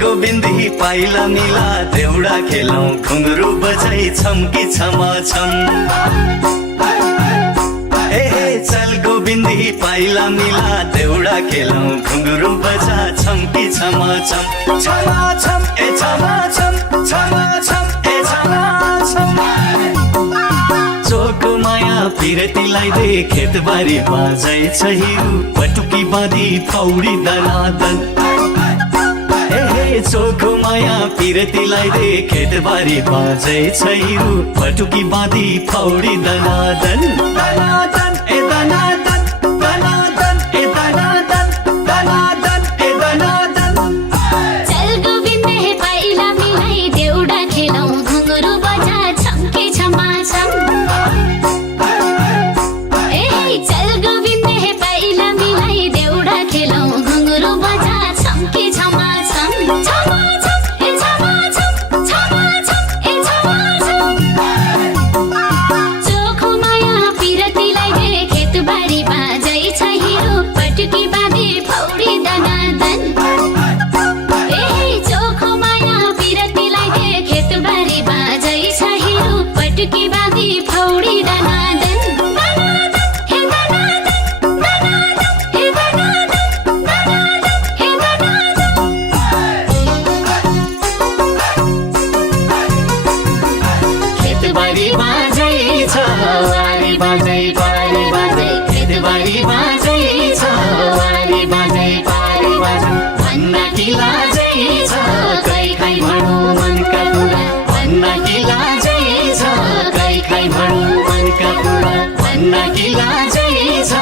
गोविन्दी पाइला मिला देउडा खेलौं घुंगरू बजाई छम्की छमा छम चल गोविन्दी पाइला मिला देउडा खेलौं घुंगरू बजा छम्की छमा छम छमा छम ए छमा छम छमा छम ए छमा छम चोको माया पिरतीलाई दे खेतबारी बाजै छ हिउ पटुकी बाँधी पौडी दनादन चोखो माया पिरतीलाई दे खेतबारी बाजै छ हिउ पटुकी बाँधी पौडी दनादन दनादन ए दनादन दनादन ए दनादन दनादन ए दनादन चल गोविन्दे पाइला मिलाई देउडा खेलौं घुंगरू बजा छम्की छमा छम चल गोविन्दे पाइला मिलाई देउडा खेलौं घुंगरू बजा छम्की छमा छम छमा छम ए छमा छम छमा छम ए छमा छम चोखो माया पिरतीलाई दे खेतबारी बाजै छ हिरो पटुकी बाँधी पौडी दनादन चोखो माया पिरतीलाई दे खेतबारी बाजै छ हिरो पटुकी बाँधी पौडी दनादन खेतबारी बाजै छ वारी बाजै पारी बाजै खेतबारी बाजै छ वारी बाजै पारी बाजै भन्न कि लाजै छ कहीँ कहीँ भनौँ मनका कुरा भन्न कि लाजै छ कहीँ कहीँ भनौँ मनका कुरा भन्न कि लाजै छ